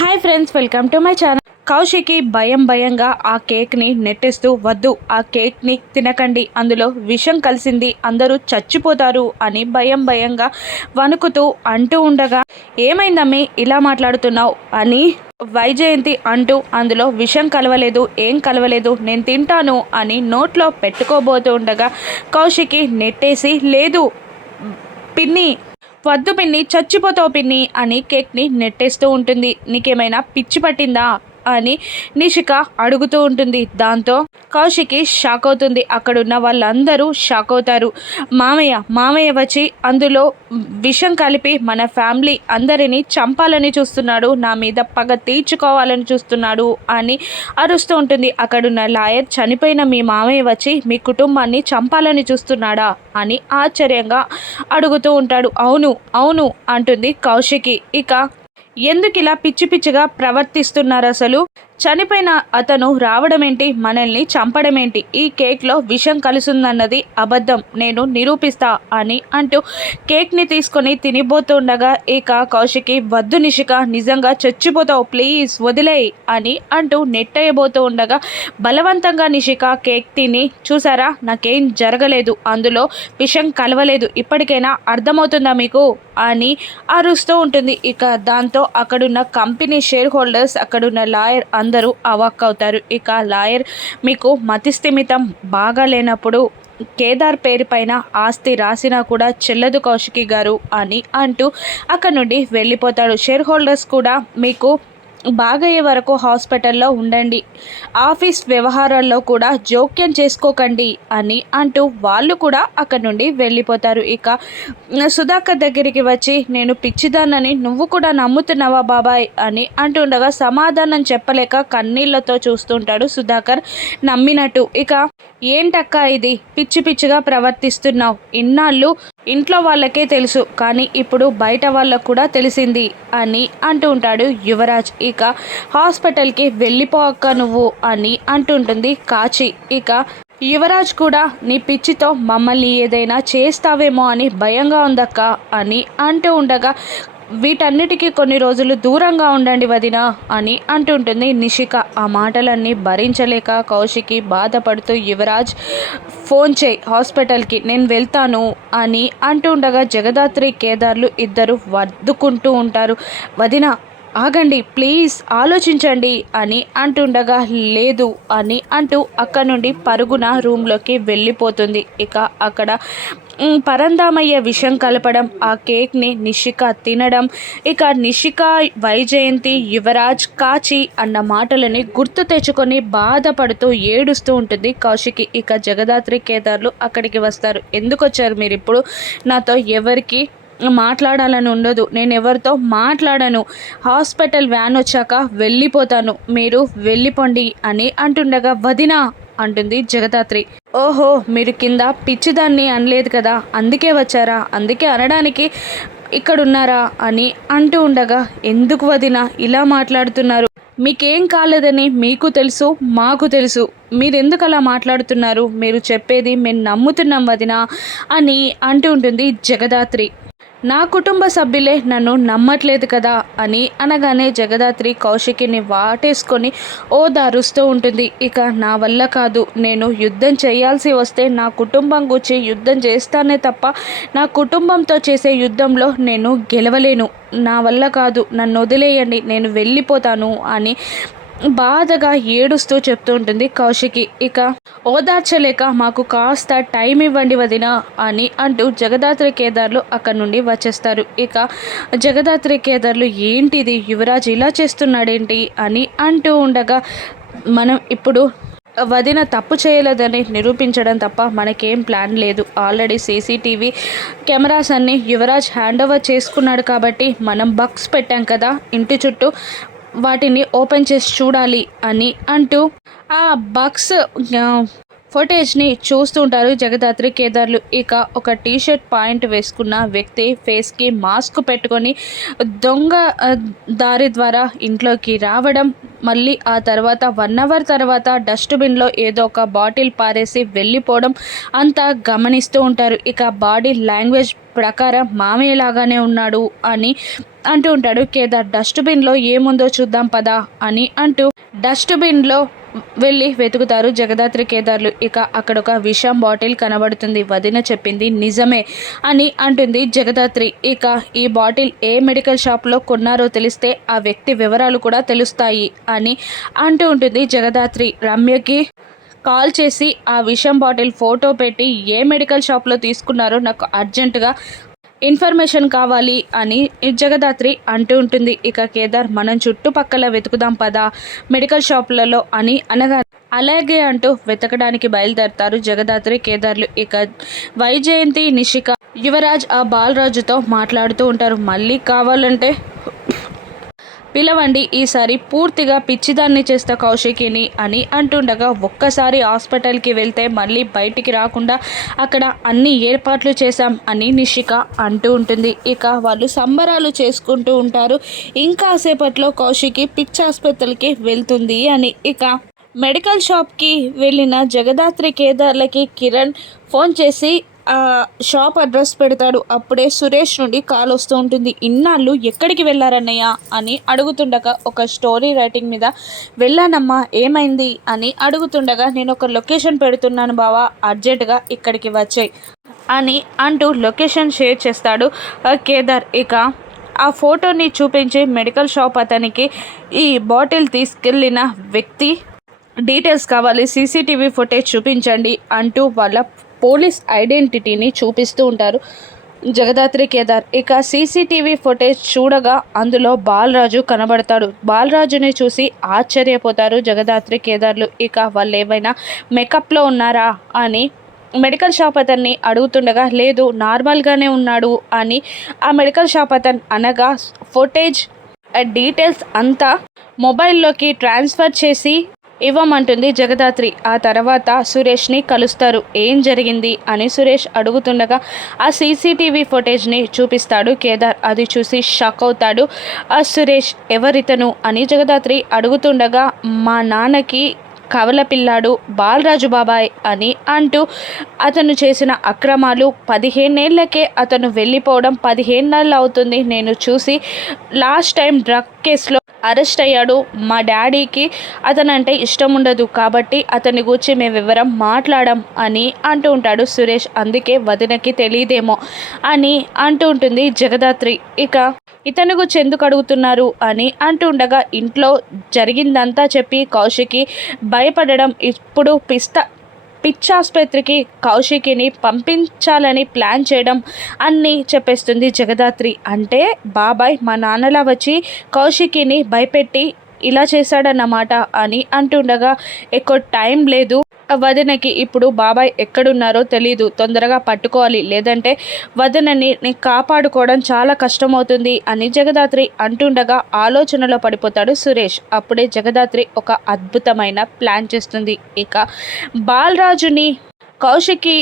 Hi friends welcome to my channel. Kaushiki భయం భయంగా ఆ కేక్ని నెట్టేస్తూ వద్దు ఆ కేక్ని తినకండి అందులో విషం కలిసింది అందరూ చచ్చిపోతారు అని భయం భయంగా వణుకుతూ అంటూ ఉండగా ఏమైందమ్మి ఇలా మాట్లాడుతున్నావు? అని వైజయంతి అంటూ అందులో విషం కలవలేదు ఏం కలవలేదు నేను తింటాను అని నోట్లో పెట్టుకోబోతూ ఉండగా కౌశికి నెట్టేసి లేదు పిన్ని వద్దు పిన్ని చచ్చిపోతావు పిన్ని అని కేక్ని నెట్టేస్తూ ఉంటుంది. నీకేమైనా పిచ్చి పట్టిందా? అని నిషిక అడుగుతూ ఉంటుంది. దాంతో కౌశికి షాక్ అవుతుంది. అక్కడున్న వాళ్ళందరూ షాక్ అవుతారు. మామయ్య మామయ్య వచ్చి అందులో విషం కలిపి మన ఫ్యామిలీ అందరినీ చంపాలని చూస్తున్నాడు. నా మీద పగ తీర్చుకోవాలని చూస్తున్నాడు అని అరుస్తూ ఉంటుంది. అక్కడున్న లాయర్ చనిపోయిన మీ మామయ్య వచ్చి మీ కుటుంబాన్ని చంపాలని చూస్తున్నాడా అని ఆశ్చర్యంగా అడుగుతూ ఉంటాడు. అవును అవును అంటుంది కౌశికి. ఇక ఎందుకు ఇలా పిచ్చి పిచ్చిగా ప్రవర్తిస్తున్నారు అసలు? చనిపోయిన అతను రావడమేంటి? మనల్ని చంపడమేంటి? ఈ కేక్లో విషం కలుసుందన్నది అబద్ధం. నేను నిరూపిస్తా అని అంటూ కేక్ని తీసుకొని తినిపోతుండగా ఇక కౌశికి వద్దు నిషిక నిజంగా చచ్చిపోతావు ప్లీజ్ వదిలేయ్ అని అంటూ నెట్టయ్యబోతూ ఉండగా బలవంతంగా నిషిక కేక్ తిని చూసారా? నాకేం జరగలేదు. అందులో విషం కలవలేదు. ఇప్పటికైనా అర్థమవుతుందా మీకు? అని అరుస్తూ ఉంటుంది. ఇక దాంతో అక్కడున్న కంపెనీ షేర్ హోల్డర్స్ అక్కడున్న లాయర్ అందరూ అందరూ అవాక్ అవుతారు. ఇక లాయర్ మీకు మతిస్థిమితం బాగా లేనప్పుడు కేదార్ పేరు పైన ఆస్తి రాసినా కూడా చెల్లదు కౌశికి గారు అని అంటూ అక్కడ నుండి వెళ్ళిపోతాడు. షేర్ హోల్డర్స్ కూడా మీకు బాగయ్యే వరకు హాస్పిటల్లో ఉండండి. ఆఫీస్ వ్యవహారాల్లో కూడా జోక్యం చేసుకోకండి అని అంటూ వాళ్ళు కూడా అక్కడ నుండి వెళ్ళిపోతారు. ఇక సుధాకర్ దగ్గరికి వచ్చి నేను పిచ్చిదానని నువ్వు కూడా నమ్ముతున్నావా బాబాయ్? అని అంటుండగా సమాధానం చెప్పలేక కన్నీళ్ళతో చూస్తుంటాడు సుధాకర్ నమ్మినట్టు. ఇక ఏంటక్క ఇది? పిచ్చి పిచ్చిగా ప్రవర్తిస్తున్నావు. ఇన్నాళ్ళు ఇంట్లో వాళ్ళకే తెలుసు కానీ ఇప్పుడు బయట వాళ్ళకు కూడా తెలిసింది అని అంటూ ఉంటాడు యువరాజ్. ఇక హాస్పిటల్కి వెళ్ళిపోక నువ్వు అని అంటుంటుంది కాచి. ఇక యువరాజ్ కూడా నీ పిచ్చితో మమ్మల్ని ఏదైనా చేస్తావేమో అని భయంగా ఉందక్క అని అంటూ ఉండగా వీటన్నిటికీ కొన్ని రోజులు దూరంగా ఉండండి వదిన అని అంటుంటుంది నిషిక. ఆ మాటలన్నీ భరించలేక కౌశికి బాధపడుతూ యువరాజ్ ఫోన్ చేయి హాస్పిటల్కి నేను వెళ్తాను అని అంటుండగా జగదాత్రి కేదార్లు ఇద్దరు వద్దుకుంటూ ఉంటారు. వదిన ఆగండి ప్లీజ్ ఆలోచించండి అని అంటుండగా లేదు అని అంటూ అక్కడ నుండి పరుగున రూమ్లోకి వెళ్ళిపోతుంది. ఇక అక్కడ పరందామయ్య విషం కలపడం ఆ కేక్ని నిషిక తినడం ఇక నిషిక వైజయంతి యువరాజ్ కాచి అన్న మాటలని గుర్తు తెచ్చుకొని బాధపడుతూ ఏడుస్తూ ఉంటుంది కౌశికి. ఇక జగదాత్రి కేదార్లు అక్కడికి వస్తారు. ఎందుకు వచ్చారు మీరు ఇప్పుడు నాతో ఎవరికి మాట్లాడాలని ఉండదు. నేను ఎవరితో మాట్లాడను. హాస్పిటల్ వ్యాన్ వచ్చాక వెళ్ళిపోతాను. మీరు వెళ్ళిపోండి అని అంటుండగా వదినా అంటుంది జగదాత్రి. ఓహో మీరు కింద పిచ్చిదాన్ని అనలేదు కదా? అందుకే వచ్చారా? అందుకే అనడానికి ఇక్కడున్నారా? అని అంటూ ఉండగా ఎందుకు వదిన? ఇలా మాట్లాడుతున్నారు. మీకేం కాలేదని మీకు తెలుసు మాకు తెలుసు. మీరెందుకు అలా మాట్లాడుతున్నారు? మీరు చెప్పేది మేము నమ్ముతున్నాం వదిన అని అంటూ ఉంటుంది జగదాత్రి. నా కుటుంబ సభ్యులే నన్ను నమ్మట్లేదు కదా అని అనగానే జగదాత్రి కౌశికిని వాటేసుకొని ఓదారుస్తూ ఉంటుంది. ఇక నా వల్ల కాదు. నేను యుద్ధం చేయాల్సి వస్తే నా కుటుంబం గురించి యుద్ధం చేస్తానే తప్ప నా కుటుంబంతో చేసే యుద్ధంలో నేను గెలవలేను. నా వల్ల కాదు. నన్ను వదిలేయండి. నేను వెళ్ళిపోతాను అని బాధగా ఏడుస్తూ చెప్తూ ఉంటుంది కౌశికి ఇక ఓదార్చలేక మాకు కాస్త టైం ఇవ్వండి వదిన అని అంటూ జగదాత్రి కేదార్లు అక్కడి నుండి వచ్చేస్తారు. ఇక జగదాత్రి కేదార్లు ఏంటిది యువరాజ్ ఇలా చేస్తున్నాడేంటి? అని అంటూ ఉండగా మనం ఇప్పుడు వదిన తప్పు చేయలేదని నిరూపించడం తప్ప మనకేం ప్లాన్ లేదు. ఆల్రెడీ సీసీటీవీ కెమెరాస్ అన్నీ యువరాజ్ హ్యాండ్ ఓవర్ చేసుకున్నాడు కాబట్టి మనం బక్స్ పెట్టాం కదా ఇంటి చుట్టూ. వాటిని ఓపెన్ చేసి చూడాలి అని అంటూ ఆ బాక్స్ ఫుటేజ్ని చూస్తుంటారు జగదాత్రి కేదార్లు. ఇక ఒక టీషర్ట్ పాయింట్ వేసుకున్న వ్యక్తి ఫేస్కి మాస్క్ పెట్టుకొని దొంగ దారి ద్వారా ఇంట్లోకి రావడం మళ్ళీ ఆ తర్వాత వన్ అవర్ తర్వాత డస్ట్బిన్లో ఏదో ఒక బాటిల్ పారేసి వెళ్ళిపోవడం అంతా గమనిస్తూ ఉంటారు. ఇక బాడీ లాంగ్వేజ్ ప్రకారం మామయ్య లాగానే ఉన్నాడు అని అంటూ ఉంటాడు. కేదార్ డస్ట్బిన్లో ఏముందో చూద్దాం పదా అని అంటూ డస్ట్బిన్లో వెళ్ళి వెతుకుతారు. జగదాత్రి కేదార్లు. ఇక అక్కడ ఒక విషం బాటిల్ కనబడుతుంది. వదిన చెప్పింది నిజమే అని అంటుంది జగదాత్రి. ఇక ఈ బాటిల్ ఏ మెడికల్ షాప్లో కొన్నారో తెలిస్తే ఆ వ్యక్తి వివరాలు కూడా తెలుస్తాయి అని అంటూ ఉంటుంది జగదాత్రి. రమ్యకి కాల్ చేసి ఆ విషం బాటిల్ ఫోటో పెట్టి ఏ మెడికల్ షాప్లో తీసుకున్నారో నాకు అర్జెంటుగా ఇన్ఫర్మేషన్ కావాలి అని జగదాత్రి అంటూ ఉంటుంది. ఇక కేదార్ మనం చుట్టుపక్కల వెతుకుదాం పదా మెడికల్ షాపులలో అని అనగా అలాగే అంటూ వెతకడానికి బయలుదేరతారు జగదాత్రి కేదార్లు. ఇక వైజయంతి నిషిక యువరాజ్ ఆ బాలరాజుతో మాట్లాడుతూ ఉంటారు. మళ్ళీ కావాలంటే పిలవండి ఈసారి పూర్తిగా పిచ్చిదాన్ని చేస్తా కౌశికిని అని అంటుండగా ఒక్కసారి హాస్పిటల్కి వెళ్తే మళ్ళీ బయటికి రాకుండా అక్కడ అన్ని ఏర్పాట్లు చేశాం అని నిషిక అంటూ ఉంటుంది. ఇక వాళ్ళు సంబరాలు చేసుకుంటూ ఉంటారు. ఇంకా సేపట్లో కౌశికి పిచ్చి ఆసుపత్రికి వెళ్తుంది అని ఇక మెడికల్ షాప్కి వెళ్ళిన జగదాత్రి కేదార్లకి కిరణ్ ఫోన్ చేసి షాప్ అడ్రస్ పెడతాడు. అప్పుడే సురేష్ నుండి కాల్ వస్తూ ఉంటుంది. ఇన్నాళ్ళు ఎక్కడికి వెళ్ళారన్నయ్య? అని అడుగుతుండగా ఒక స్టోరీ రైటింగ్ మీద వెళ్ళానమ్మా ఏమైంది? అని అడుగుతుండగా నేను ఒక లొకేషన్ పెడుతున్నాను బావా అర్జెంటుగా ఇక్కడికి వచ్చాయి అని అంటూ లొకేషన్ షేర్ చేస్తాడు కేదార్. ఇక ఆ ఫోటోని చూపించి మెడికల్ షాప్ అతనికి ఈ బాటిల్ తీసుకెళ్ళిన వ్యక్తి డీటెయిల్స్ కావాలి సీసీటీవీ ఫుటేజ్ చూపించండి అంటూ వాళ్ళ పోలీస్ ఐడెంటిటీని చూపిస్తూ ఉంటారు. జగదాత్రి కేదార్ ఇక సీసీటీవీ ఫుటేజ్ చూడగా అందులో బాలరాజు కనబడతాడు. బాలరాజుని చూసి ఆశ్చర్యపోతారు జగదాత్రి కేదార్లు. ఇక వాళ్ళు ఏమైనా మేకప్లో ఉన్నారా అని మెడికల్ షాప్ అతన్ని అడుగుతుండగా లేదు నార్మల్గానే ఉన్నాడు అని ఆ మెడికల్ షాప్ అతను అనగా ఫుటేజ్ డీటెయిల్స్ అంతా మొబైల్లోకి ట్రాన్స్ఫర్ చేసి ఇవ్వమంటుంది జగదాత్రి. ఆ తర్వాత సురేష్ని కలుస్తారు. ఏం జరిగింది అని సురేష్ అడుగుతుండగా ఆ సీసీటీవీ ఫుటేజ్ని చూపిస్తాడు కేదార్. అది చూసి షాక్ అవుతాడు. ఆ సురేష్ ఎవరితను? అని జగదాత్రి అడుగుతుండగా మా నాన్నకి కవల పిల్లాడు బాలరాజు బాబాయ్ అని అంటూ అతను చేసిన అక్రమాలు పదిహేనేళ్ళకే అతను వెళ్ళిపోవడం పదిహేను నెలలు అవుతుంది. నేను చూసి లాస్ట్ టైం డ్రగ్ కేసులో అరెస్ట్ అయ్యాడు. మా డాడీకి అతనంటే ఇష్టం ఉండదు కాబట్టి అతని గురించి మేము వివరం మాట్లాడడం అని అంటూ ఉంటాడు సురేష్. అందుకే వదినకి తెలియదేమో అని అంటూ ఉంటుంది జగదాత్రి. ఇక ఇతని గురించి ఎందుకు అడుగుతున్నారు అని అంటూ ఉండగా ఇంట్లో జరిగిందంతా చెప్పి కౌశికి భయపడడం ఇప్పుడు పిస్త పిచ్చాసుపత్రికి కౌశికిని పంపించాలని ప్లాన్ చేయడం అన్నీ చెప్పేస్తుంది జగదాత్రి. అంటే బాబాయ్ మా నాన్నలా వచ్చి కౌశికిని భయపెట్టి ఇలా చేశాడన్నమాట అని అంటుండగా ఎక్కువ టైం లేదు. వదినకి ఇప్పుడు బాబాయ్ ఎక్కడున్నారో తెలీదు. తొందరగా పట్టుకోవాలి. లేదంటే వదినని కాపాడుకోవడం చాలా కష్టమవుతుంది అని జగదాత్రి అంటుండగా ఆలోచనలో పడిపోతాడు సురేష్. అప్పుడే జగదాత్రి ఒక అద్భుతమైన ప్లాన్ చేస్తుంది. ఇక బాలరాజుని కౌశికి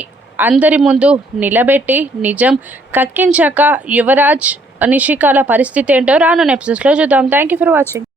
అందరి ముందు నిలబెట్టి నిజం కక్కించాక యువరాజ్ నిషికాల పరిస్థితి ఏంటో రాను ఎపిసోడ్స్లో చూద్దాం. Thank you for watching